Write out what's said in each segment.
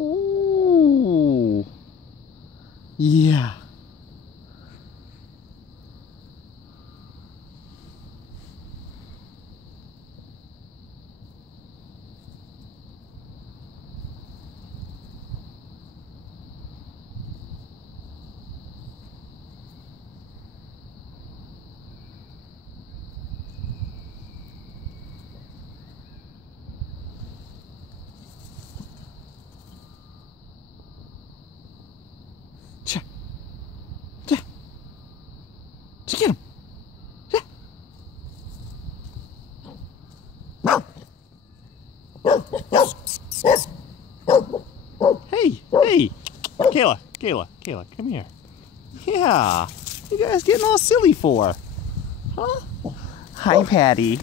Ooh. Yeah. Cha. Cha. Cha, get him. Hey, hey, Kayla, come here. Yeah, you guys getting all silly for? Huh? Hi, Patty.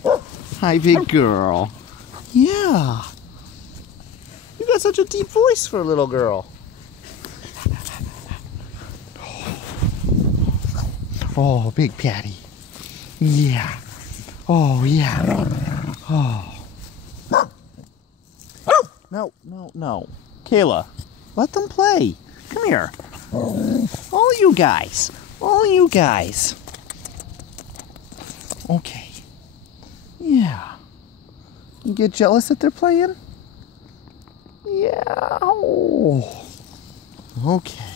Hi, big girl. Yeah. You got such a deep voice for a little girl. Oh, big Patty. Yeah. Oh, yeah. Oh. No, no, no. Kayla, let them play. Come here. All you guys. All you guys. Okay. Yeah. You get jealous that they're playing? Yeah. Oh. Okay.